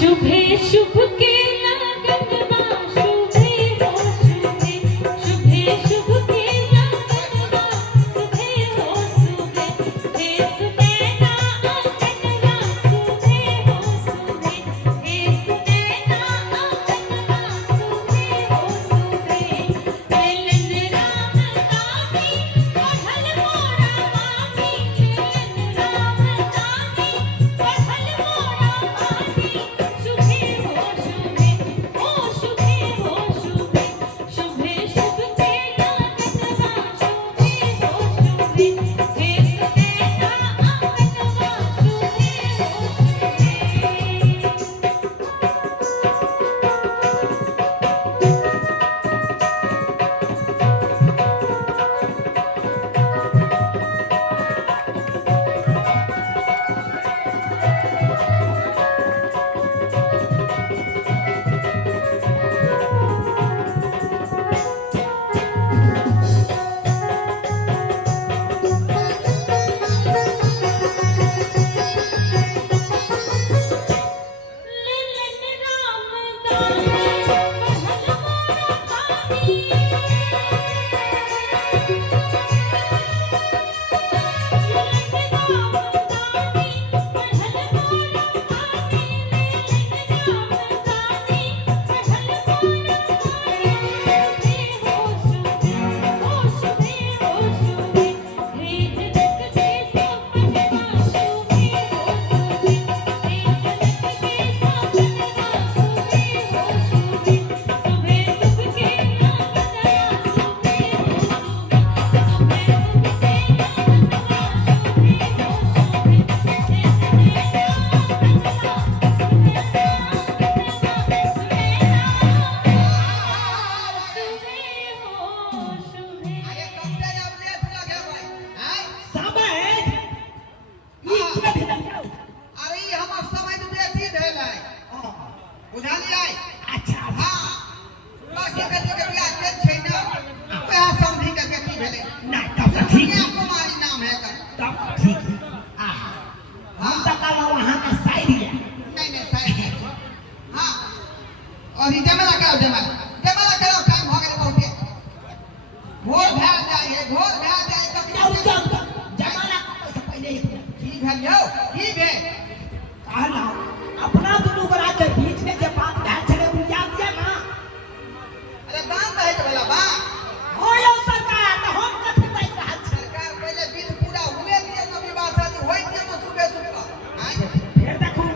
शुभे शुभ के लगन बा शुभे हो शुभे शुभे शुभ के लगन बा शुभे हो शुभे हे सुनैना अंगनवा शुभे हो शुभे हे सुनैना अंगनवा शुभे हो शुभे मिलन राम नामी पढ़ल मोरा मामी मिलन राम नामी पढ़ल मोरा मामी शुभे हो शुभे ओ शुभे हो शुभे शुभे शुभ के लगनवा शुभे हो शुभे हे सुनैना अंगनवा शुभे हो मिलन राम दानी पढ़ल मोरा मामी अरे कब से अब लेट लगे भाई हैं अरे ई हमर समय तो बेसी भेल है बुझलियै हां बाकी के बियाह के छै ना वह समधी के बेटी भेलै कन्या कुमारी नाम है कर नहीं सही हां और ई जमेला करो टाइम हो गेल बहुते भोर भए जाए तो की भेल यौ की भेल अपना दुनू गोरा के बीच में जे बात भेल छलै उ याद छै ना अरे बात है के भला बा हो यौ सरकार त हम कथि कहि रहल छी सरकार पहले बिल पूरा हुए दिए तो विवाह शादी होई दिए तो सुबह हैं फेर देखू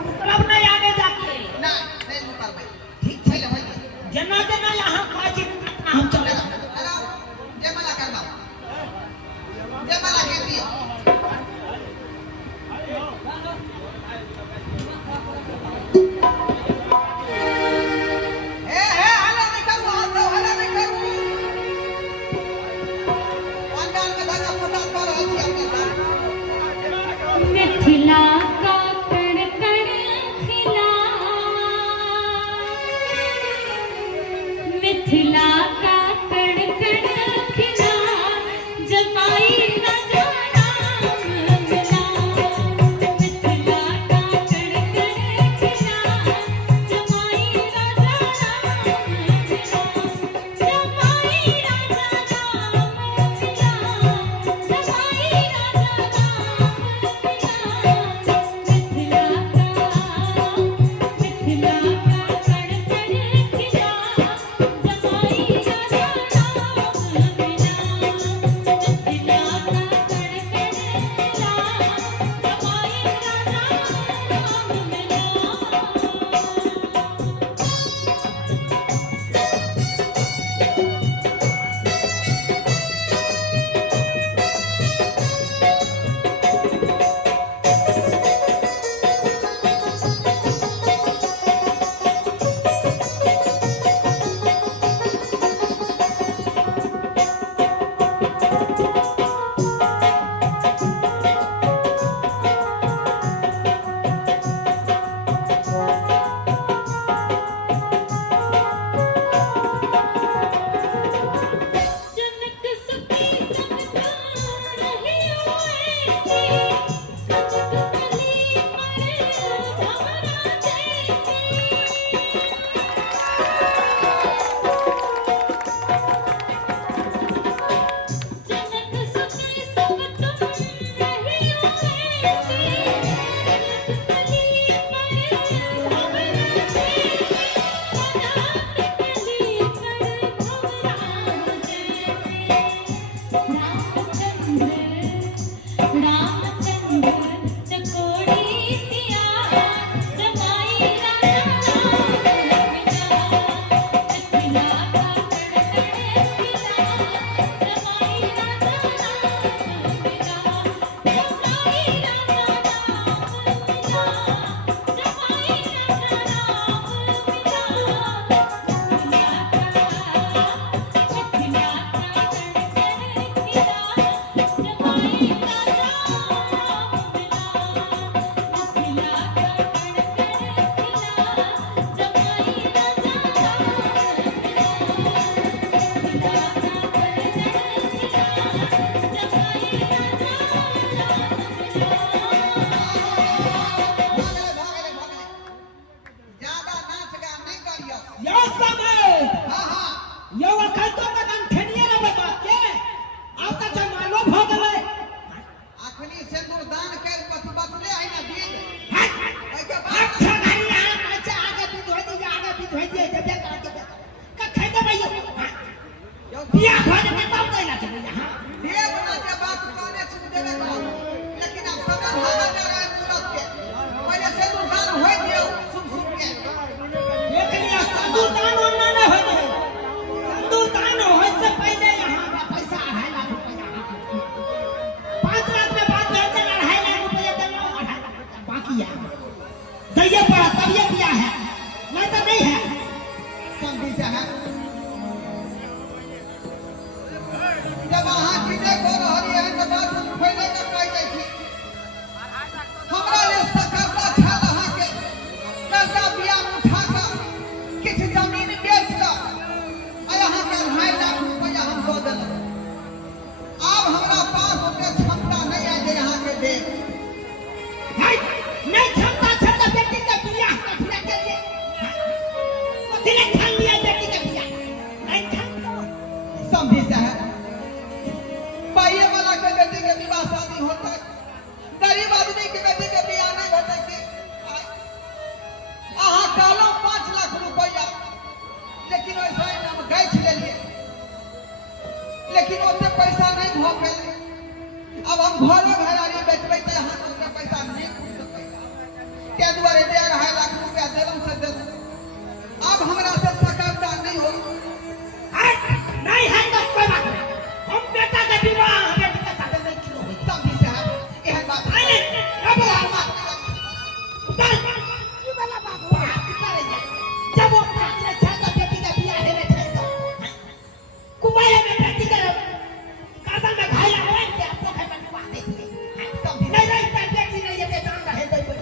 दैये पड़ा तब ये किया है, नहीं तो नहीं है। समझी साहब जब अहाँ चीजें को रहली है तो बात हम पहले कर पाई जाइ छी हमरा ले सकरता छल अहाँ के कर्जा बिया उठा कर किछ जमीन बेच कर आ अहाँ के 2.5 लाख रुपया हम दो देलक अब हमरा पास ओते क्षमता नहीं है जे अहाँ के दे नहीं क्षमता क्षमता बेटी के बियाह करने के लिए किसने ठान लिया बेटी के बियाह नहीं ठान। समझी साहब पाइए वाला के बेटी के विवाह शादी होता है गरीब आदमी के बेटी के बियाह नहीं होता कि अहाँ कहलो 5 लाख रुपया लेकिन वैसा ही हम गैछ ले लिए लेकिन ओते पैसा नहीं भ पेले अब हम घरो घरारी बेचबै त अहाँ ओते पैसा नहीं पूछ सकै के दुआरे 2.5 लाख रुपया देलम से देलम अब हमरा से सकरता नहीं हो नहीं है तो कोई बात नहीं, हम बेटा का विवाह बेटी के साथ नहीं किया होई। समझी साहब एहन बात नहीं अब बात उतार की वाला बात हुआ उतार जा जब वो अपने छाता बेटी का बियाह है रे छाता कुमारे में बेटी का कादल में घायल है के आपको है बनवा दे दिए समझी नहीं नहीं बेटी नहीं ये दान रहे दे बोल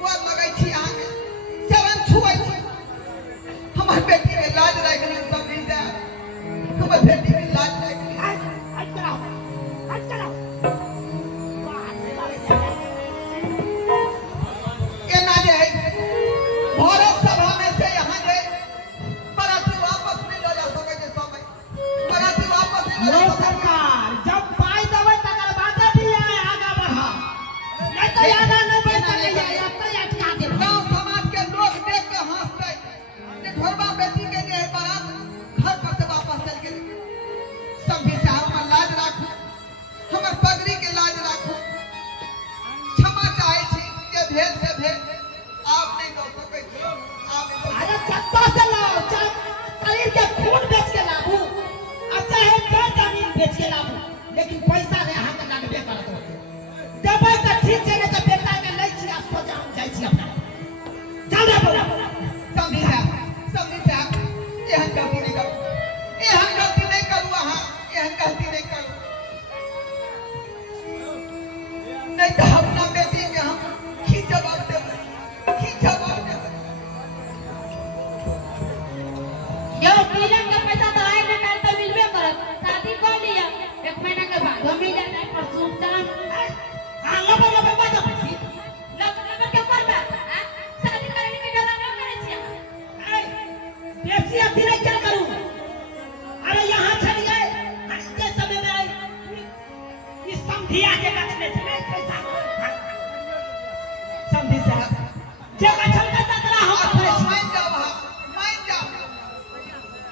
गोर लगै छी अहाँ के चरण छुए छी हमर बेटी के लाज राख ले समझी साहब हमर बेटी के लाज राख ले आज कराओ बात करे जा एना जे है भारत सभा में से यहाँ जे बराती वापस नहीं ले जा सके जे समय बराती वापस नहीं ले ये जा सके सरकार जब पाई देवे तकर बाद भी आगा बढ़ा नहीं तो आगा नहीं बढ़ सके या तो अटका दे। गांव समाज के लोग देख के हंसते जे ढोरबा बेटी के जे बारात घर पर से वापस चल गेल समझी साहब हमर लाज राखू हमर पगड़ी के लाज राखू क्षमा चाहे छी जे भेल से भेल आप नहीं दो सके छी आप नहीं दो अरे चत्ता से लाओ चाहे शरीर के खून बेच के लाओ अच्छा है क्या जमीन बेच के लाओ लेकिन पैसा रे हाथ का बे कर दो देबे तो ठीक छै नहीं तो बेटा के ले छी आ सोजा हम जाई छी अपना चल रे बोला समझी साहब एहन गलती नहीं करू एहन गलती नहीं करू अहाँ एहन गलती नहीं करू नहीं तो अपना बेटी के हम की जवाब देबै यो मिलन का पैसा तो आए ना कल तो मिलबे करत शादी कर लिया 1 महीना के बाद हम मिल जाए पर सुल्तान हां लो बात छी लग के करबा हां शादी करने के डरा न करे छी बेसी अथी नहीं क्या करूं अरे यहाँ चली गए के समय में आई इस समधिया के कछले चले पैसा समझी साहब जे कछल का तकरा हम करे छी मान जाओ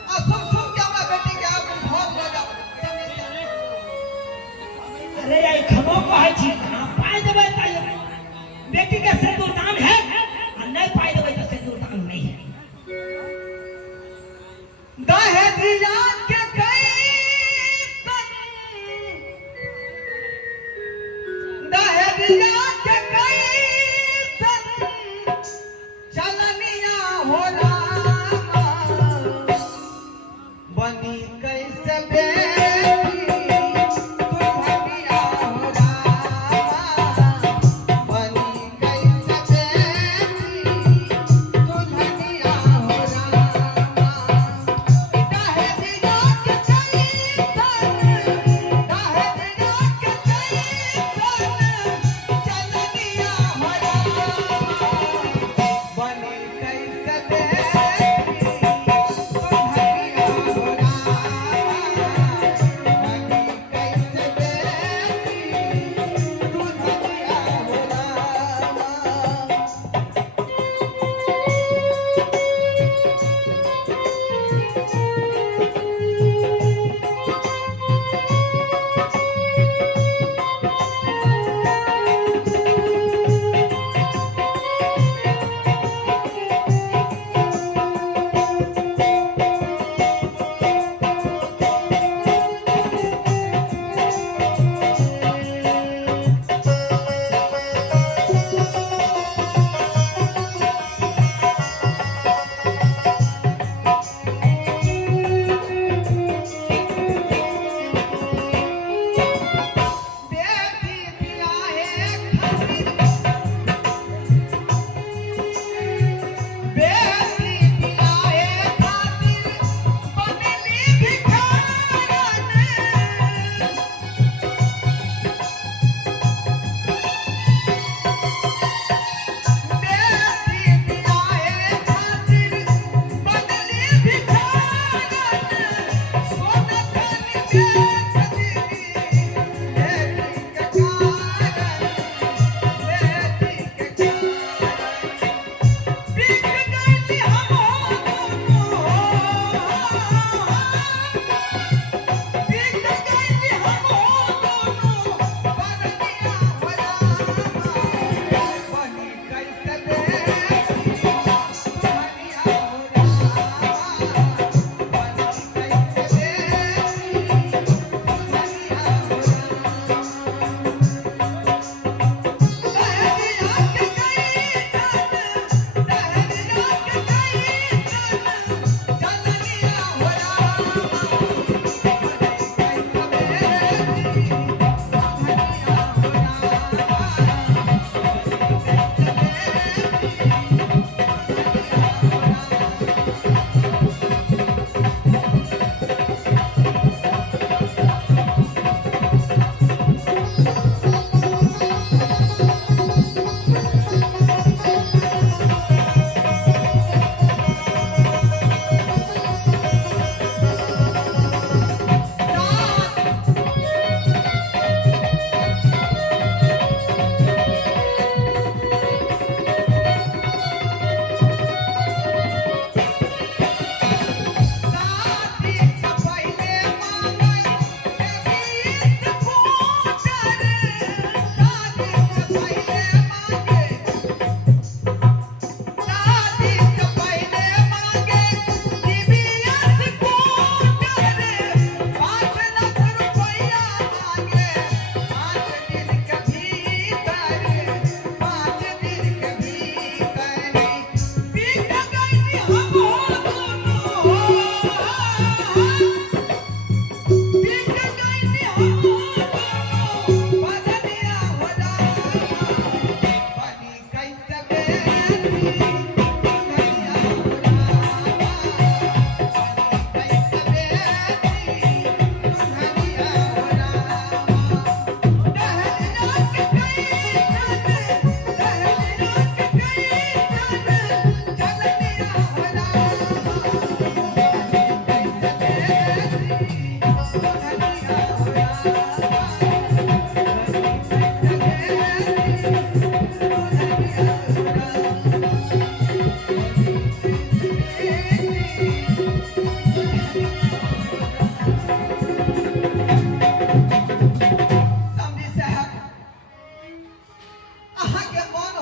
आ सुन के हमरा बेटी के आप घर ले जाओ समझी साहब अरे ये खबो कहै छी हां पाई देबै त बेटी के सिंदूर दान है और नहीं पाई देबै तो सिंदूर दान नहीं है। दहेजिया के कई दहेजिया के कई चलनिया हो रामा बनी कैसे बेटी तू भगिया हो रामा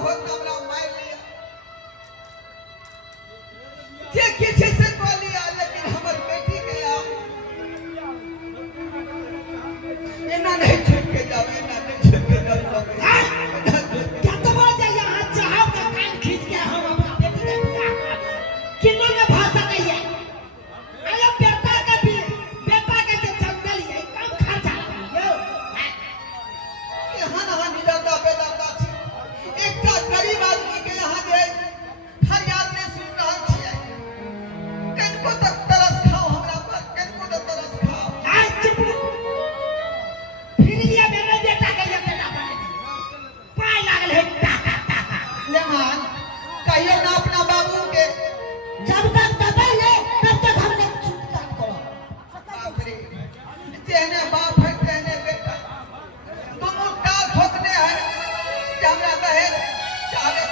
हो हमरा मार लिया जे किछ से को लिया लेकिन हमर बेटी के आ एना नहीं छूट के जाओ एना नहीं छूट के जाओ कतबो जे यहाँ चाहब के कान खींच के हम अपना बेटी के बियाह करब किन्नो में भाषा कहिए आयो बेटा के जे जंगल है कम खर्चा लगइयो यहाँ ना निडरता बेदरता छी एकटा गरीब आदमी के यहाँ जे फरियाद में सुन रहल छियै कनको तक तरस खाओ हमरा पर कनको तक तरस खाओ आज चुप फिर लिया मेरे बेटा के लिए बेटा बने पाई लागल है टाका लेमान कहियो ना अपना बाबू के जब तक दबाए तब तक हमने छूट काम करो बाप रे जेहने बाप है तेहने बेटा दोनों टाल ठोकने हैं कि हमरा कहे चाहे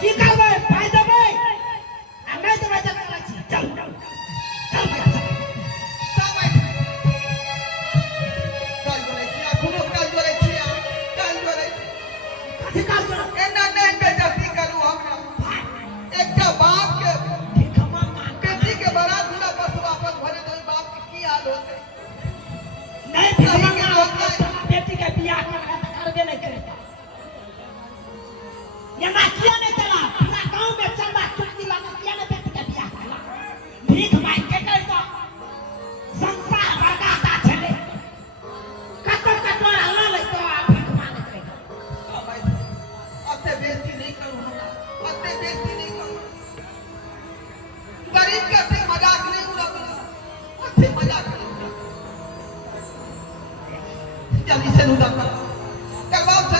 की करबै पाई देबै आ नहीं देबै त चल छी चल समय काल बोले छिया कोनो काल बोले छिया काल बोले कथि काल करो एना नहीं बेइज्जती करू हमरा एकटा बाप के भीख मांग बेटी के बड़ा दूल्हा बस वापस भरे तो बाप के की हाल होते नहीं भीख मांग बेटी के बियाह करबे नहीं करेगा ये किया नहीं चला पूरा गांव में चंदा चुटकी लगा किया नहीं बेटी के बियाह करला भीख मांग के करता संसार बर्बाद छले कतो हल्ला ले तो आप भीख मांगत रहे अते बेइज्जती नहीं करू हमरा अते बेइज्जती नहीं करू गरीब के अते मजाक नहीं उड़ाऊ अते मजाक नहीं जल्दी से उड़ा कर करवाओ से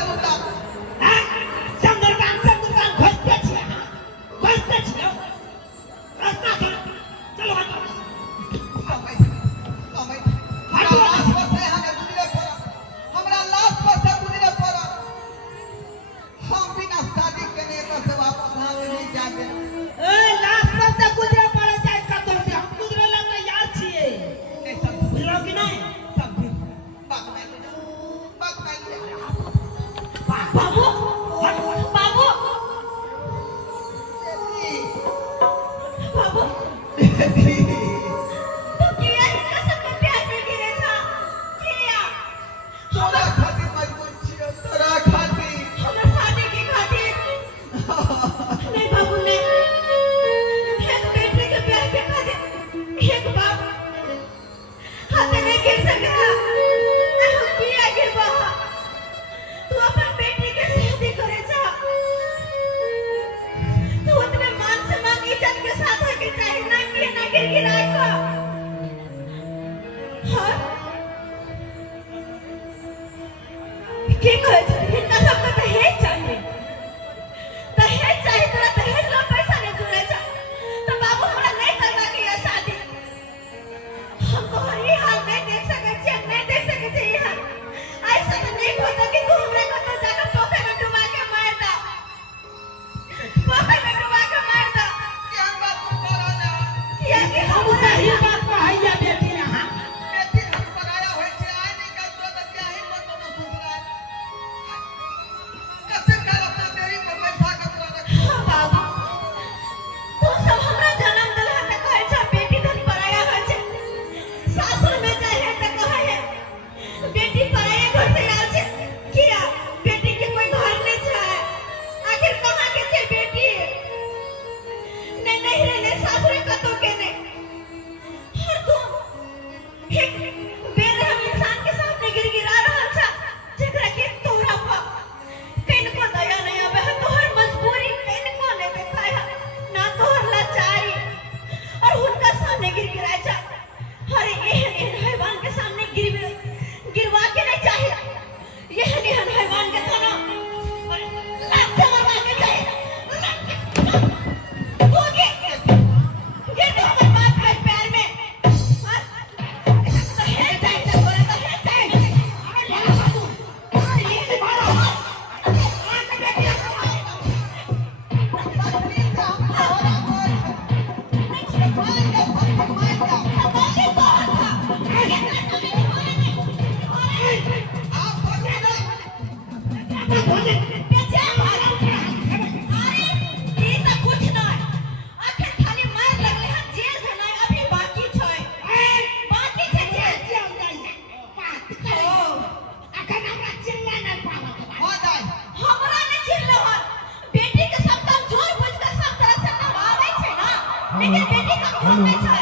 हम नहीं छे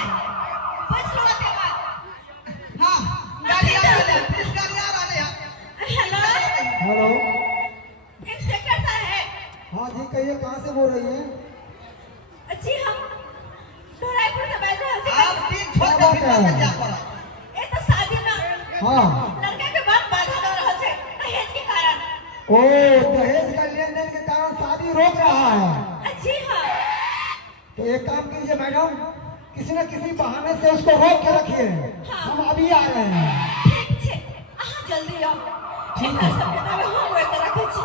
बचलो के बाद हां गाड़ी आ रही है पुलिस गाड़ी आ रही है हेलो हेलो इंस्पेक्टर साहब हाँ जी कहिए कहाँ से बोल रही हैं जी हम धोराईपुर से बोल रहे हैं आप दिन छोड़ के फिर में क्या करा ए तो शादी में हाँ लड़का के बाप बाधा कर रहा है दहेज के कारण ओ दहेज का लेन देन के कारण शादी रोक रहा है जी हाँ तो एक काम कीजिए मैडम किसी न किसी बहाने से उसको रोक के रखिए हम अभी आ रहे हैं ठीक छे आहा जल्दी आओ ठीक है सब के नाम हम वेट रखे छी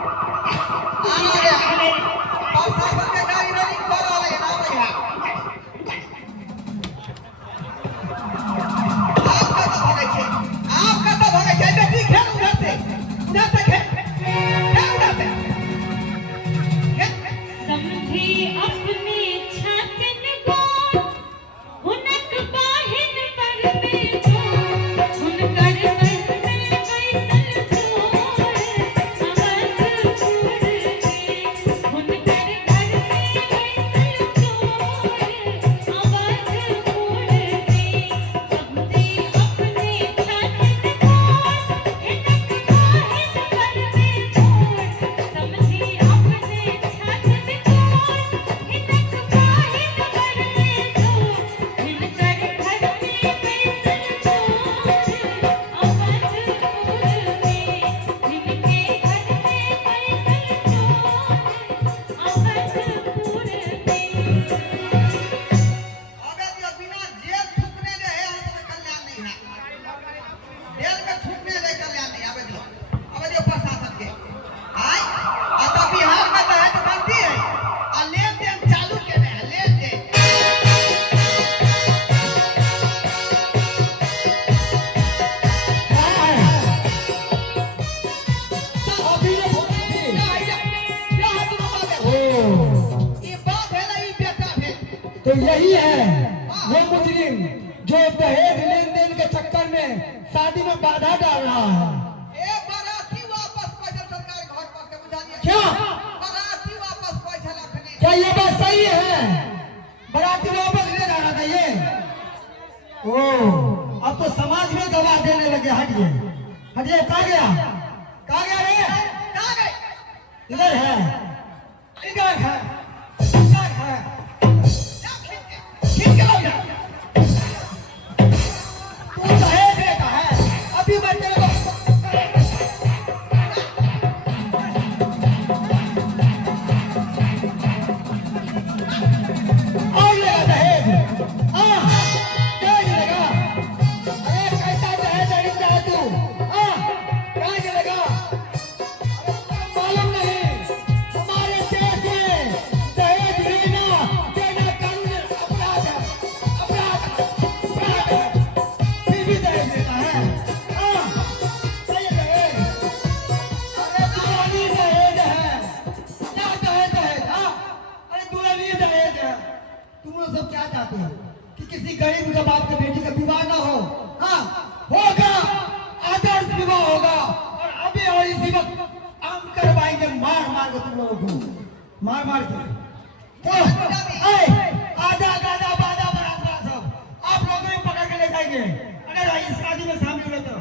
आना गया प्रशासन के गाड़ी रेडी कर रहा है ना भैया आप कत भागे छे बेटी खेल उधर से खेल उधर से समझी अपने छातन को हुनक बाहिन पर में को हुनकर बंधन कैसन छोड़ अवध छोड़ के हुनकर घर में कैसन छोड़ अवध छोड़ के समझी अपने छातन को हुनक बाहिन पर में छोड़ समझी अपने अबे दियो बिना जेल थूकने दे है हम तो कल्याण नहीं है जेल में थूकने दे कल्याण नहीं अबे दियो प्रशासन के आय तो बिहार में दहेज बनती है और लेन देन चालू के है लेन देन अभी ये बोल रही थी। ओ ये बाप है ना ये बेटा है तो यही है वो मुजरिम जो दहेज लेन देन के चक्कर में शादी में बाधा डाल रहा है ए बाराती वापस पैसा सरकार घर पर से बुझा दिया क्या बाराती वापस पैसा रखने क्या ये बात सही है बराती वापस ले जाना था ये ओ अब तो समाज में गवाह देने लगे हटिए हटिए कहाँ गया रे कहां गए इधर है इधर है ठीक है हो गया तू दहेज लेता है अभी मैं तेरे को और लेगा दहेज हाँ दहेज लेगा अरे कैसा दहेज लेता है तू हाँ कहाँ चलेगा मालूम नहीं हमारे देश में दहेज लेना देना कानून अपराध है फिर भी दहेज देता है हाँ सही दहेज अरे दुल्हनी दहेज है क्या दहेज हाँ अरे दुल्हनी दहेज है तुम लोग सब क्या चाहते हो कि किसी गरीब के बाप के बेटी का विवाह ना हो हाँ होगा आदर्श विवाह होगा और अभी और इसी वक्त हम करवाएंगे मार मार के तुम लोगों को मार मार के तो आधा गाधा बाधा बराबर सब आप लोगों ने पकड़ के ले जाएंगे अगर इस शादी में शामिल हुए तो